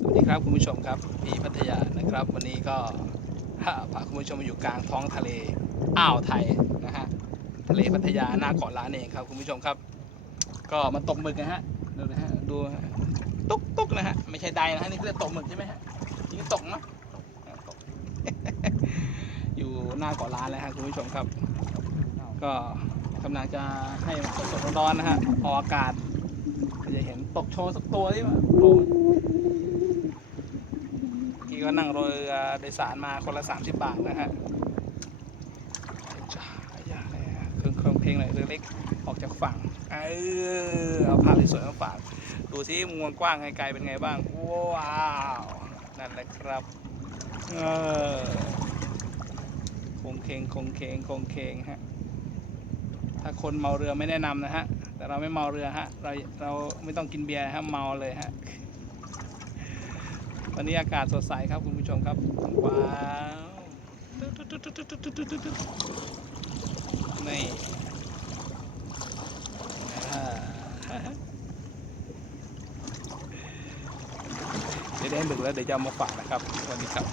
สวัสดีครับคุณผู้ชมครับพี่พัทยานะครับ วันนี้ก็พาคุณผู้ชมมาอยู่กลางท้องทะเลอ่าวไทยนะฮะทะเลพัทยาหน้าเกาะล้านเองครับคุณผู้ชมครับ ก็มาตกหมึกนะฮะดูนะฮะดูตุ๊กตุ๊กนะฮะไม่ใช่ใดนะฮะนี่คือตกหมึกใช่ไหมฮะนี่ตกนะอ่าตกอยู่หน้าเกาะล้านแล้วฮะคุณผู้ชมครับ ก็กำลังจะให้สดๆร้อนๆนะฮะอออากาศจะเห็นตกโชว์สักตัวที่ว่าโอ้ย ก็นั่งเรือโดยสารมาคนละ 30 บาทนะฮะจ้าอย่าเลยฮะเครื่องเครื่องเพลงหน่อยเรือเล็กออกจากฝั่ง เออเอาภาพสวยๆมาฝากดูสิมุมกว้างไกลๆเป็นไงบ้าง ว้าว นั่นแหละครับ เออคงเคงคงเคงคงเคงฮะ ถ้าคนเมาเรือไม่แนะนำนะฮะ แต่เราไม่เมาเรือฮะ เราเราไม่ต้องกินเบียร์ฮะ เมาเลยฮะ วันนี้อากาศสดใสครับคุณผู้ชมครับ ว้าวนี่เดี๋ยวได้ดึกแล้วเดี๋ยวจะเอามาฝากนะครับสวัสดีครับ